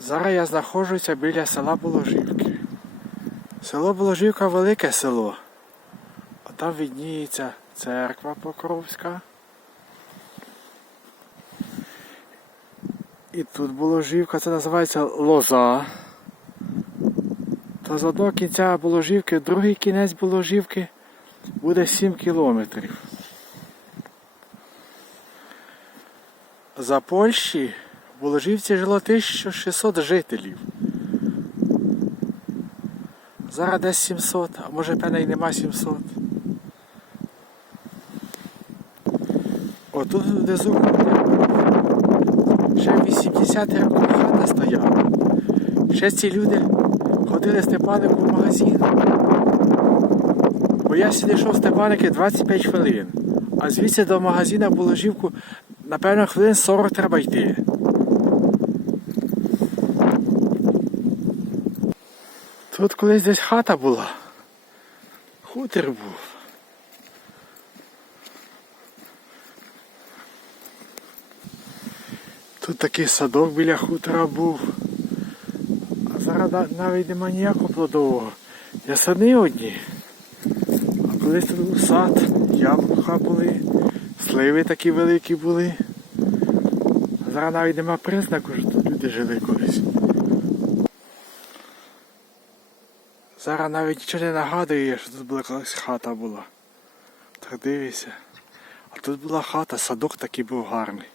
Зараз я знаходжуся біля села Боложівки. Село Боложівка велике село. А там відніється церква Покровська. І тут Боложівка, це називається Лоза. То з одного кінця Боложівки, другий кінець Боложівки буде 7 кілометрів. За Польщі в Боложівці жило 1600 жителів. Зараз десь 700, а може певне і нема 700. Отут внизу ще в 80 років хата стояла. Ще ці люди ходили Степанику в магазин. Бо я сюди йшов Степаники 25 хвилин. А звідси до магазина в Боложівку, напевно, хвилин 40 треба йти. Тут колись десь хата була. Хутір був. Тут такий садок біля хутора був. А зараз навіть нема ніякого плодового. Ясени одні. А колись тут був сад, яблука були, сливи такі великі були. А зараз навіть нема признаку, що тут люди жили колись. Зараз навіть нічого не нагадує, що тут була колись хата була. Так дивися. А тут була хата, садок такий був гарний.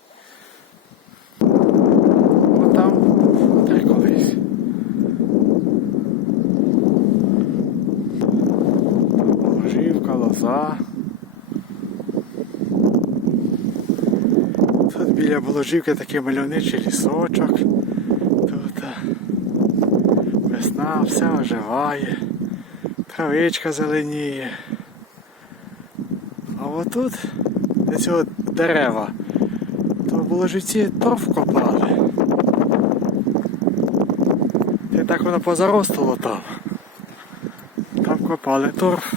О, там хутір колись. Положівка, лоза. Тут біля Боложівки такий мальовничий лісочок. Тут а, весна, все оживає, травичка зеленіє. А отут, де цього дерева, то в Боложівці торф копали. І так воно позаростало там. Там копали торф.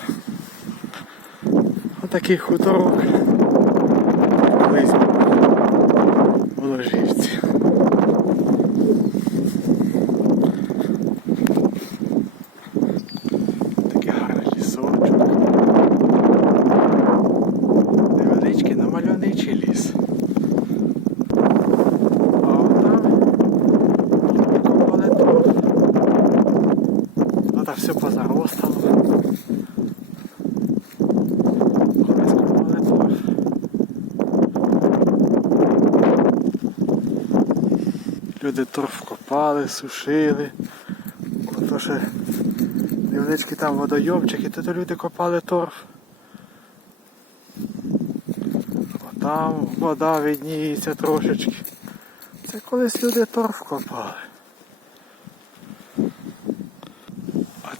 Отакий хуторок. Колись був в Боложівці. Такий гарний лісочок. Невеличкий, но мальовничий ліс. А от там копали торф. А там все позаростало. Колись копали торф. Люди торф копали, сушили. Ото ще невеличкі там водойомчики, то люди копали торф. А там вода відніється трошечки. Це колись люди торф копали.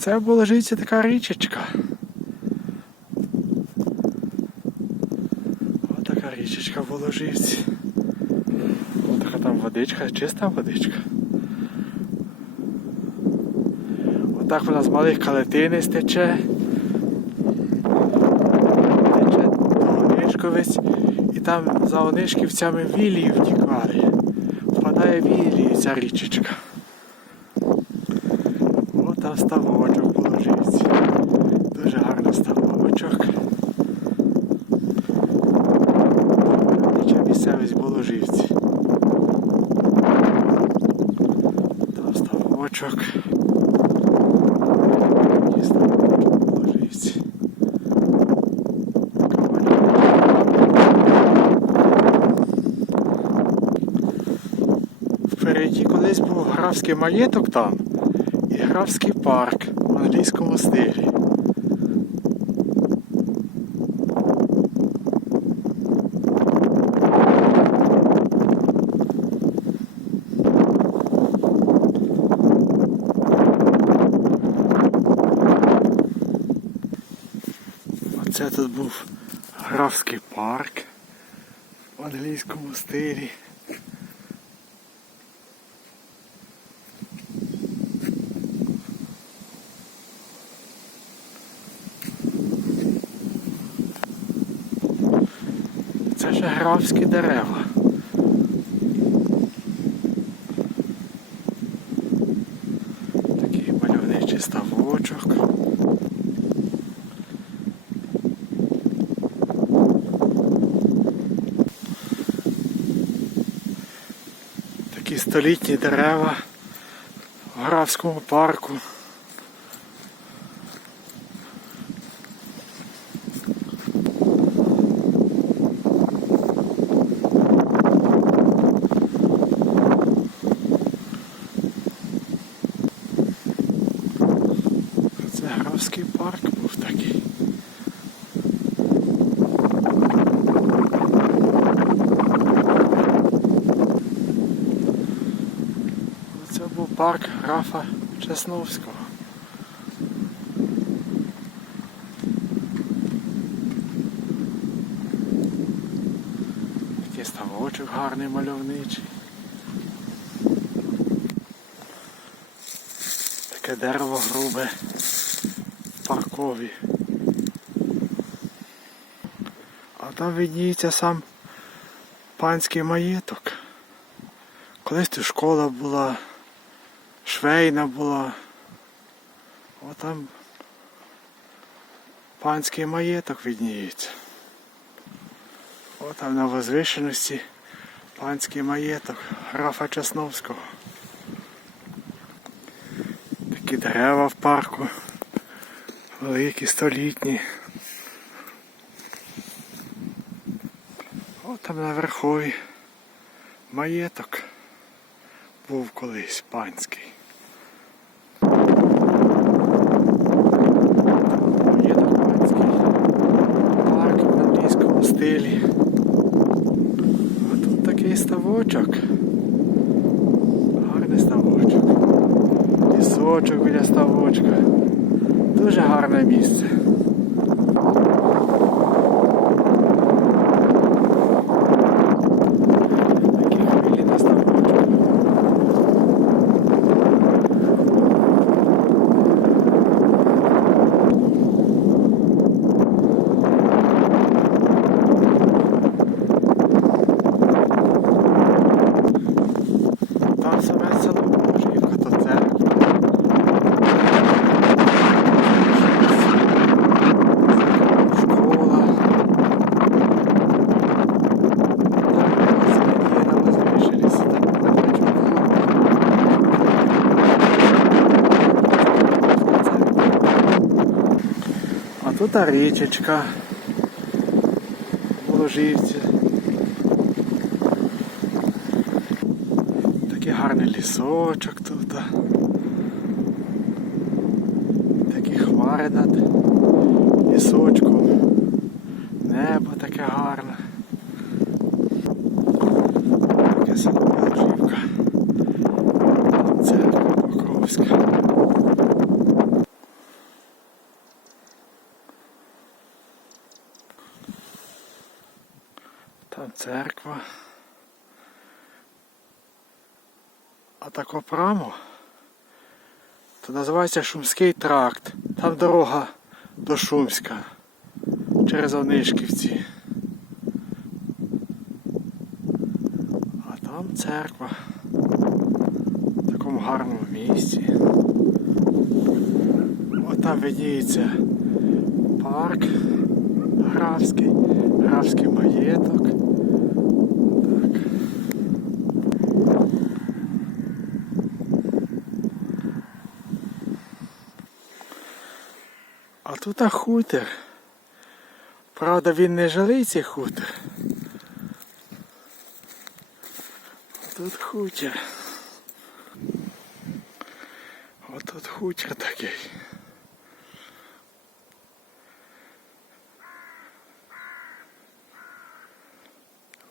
Це була життя така річечка. Ось така річечка в Боложівці. Ось така там водичка, чиста водичка. Отак вона з малих калетини стече. Тече до. І там за Онишківцями вілії втікали. Впадає в вілії ця річечка. Ставочок в Боложівці. Дуже гарний ставочок. Мальовнича місцевість Боложівці. Там ставочок. І ставочок Боложівці. Впереді колись був графський маєток там графський парк в англійському стилі. Оце тут був графський парк в англійському стилі. Це ж графські дерева. Такий мальовничий ставочок. Такі столітні дерева в графському парку. Це Графський парк був такий. Це був парк графа Чесновського. Такий ставочок гарний мальовничий. Таке дерево грубе паркові. А там видніється сам панський маєток. Колись тут школа була, швейна була. О там панський маєток видніється. О там на возвишеності панський маєток графа Часновського. Такі дерева в парку. Великі, столітні. О там наверхові маєток був колись панський. Маєток панський. Парк в англійському стилі. А тут такий ставочок. Гарний ставочок. Лісочок біля ставочка. Дуже гарне місце. Такі хвилі на ставочку. Там саме село Божівка, то церква. Школа. Там возвишились, там А тут річечка. Ложівці. Такий гарний лісочок тут. Такі хмари над лісочком. Небо таке гарне. Таке село Положівка. Церква Покровська. Там церква. А тако прямо, то називається Шумський тракт. Там дорога до Шумська через Онишківці. А там церква в такому гарному місці. От там видніється парк графський, графський маєток. А тут а хутір. Правда, він не жилий цей хутір. Тут хутір. Отут хутір такий.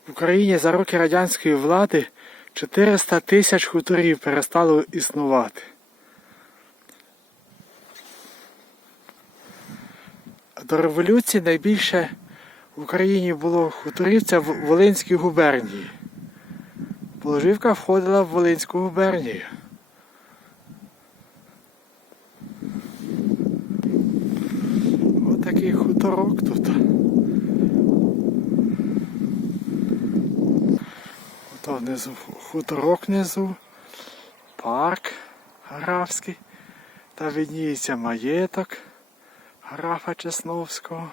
В Україні за роки радянської влади 400 тисяч хуторів перестало існувати. До революції найбільше в Україні було хуторів це в Волинській губернії. Положівка входила в Волинську губернію. Ось такий хуторок тут. Ото внизу хуторок внизу, парк графський, та видніється маєток графа Чесновського.